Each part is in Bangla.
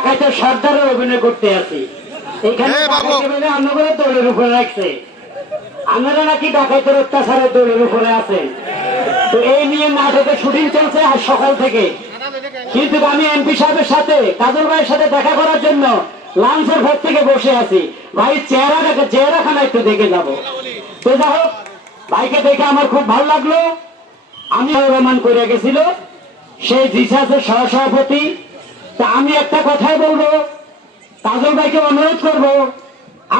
ডাকাইতে সর্দারের অভিনয় করতে আছি এখানে আপনাদের দলের উপরে রাখছে আপনারা নাকি ডাকাইতের অত্যাচারের দলের উপরে আছেন তো এই নিয়ে নাটকের শুটিং চলছে আজ সকাল থেকে কিন্তু আমি এমপি সাহেবের সাথে কাজল ভাইয়ের সাথে দেখা করার জন্য লাঞ্চের ঘর থেকে বসে আছি ভাই চেহারাখানা একটু দেখে যাব তো যাই হোক ভাইকে দেখে আমার খুব ভালো লাগলো আমি রহমান করে গেছিল সেই জিসাসের সহসভাপতি তা আমি একটা কথাই বলবো কাজল ভাইকে অনুরোধ করব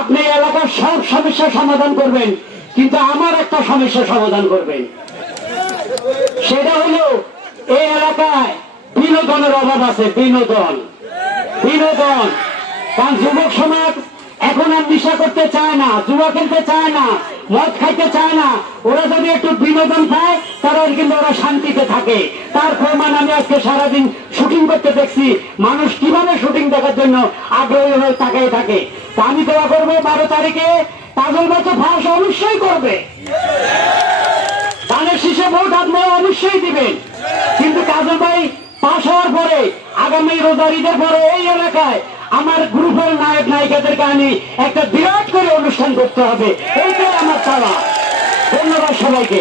আপনি এলাকার সব সমস্যার সমাধান করবেন কিন্তু আমার একটা সমস্যার সমাধান করবেন সেটা হলো এই এলাকায় বিনোদনের অভাব আছে বিনোদন কারণ যুবক সমাজ এখন আর নেশা করতে চায় না জুয়া খেলতে চায় না মদ খাইতে চায় না ওরা যদি একটু বিনোদন পায় তাহলে কিন্তু ওরা শান্তিতে থাকে তার প্রমাণ আমি আজকে সারাদিন শুটিং করতে দেখছি মানুষ কিভাবে শুটিং দেখার জন্য আগ্রহী হয়ে তাকিয়ে থাকে তা আমি দোয়া করবো 12 তারিখে কাজল ভাই তো ফাঁস অবশ্যই করবে ধানের শীষে ভোট আপনারা অবশ্যই দিবেন কিন্তু কাজল ভাই পাশ হওয়ার পরে আগামী রোজার ঈদের পরে এই এলাকায় আমার গ্রুপের নায়ক নায়িকাদেরকে আনি একটা বিরাট করে অনুষ্ঠান করতে হবে এইটাই আমার চাওয়া ধন্যবাদ সবাইকে।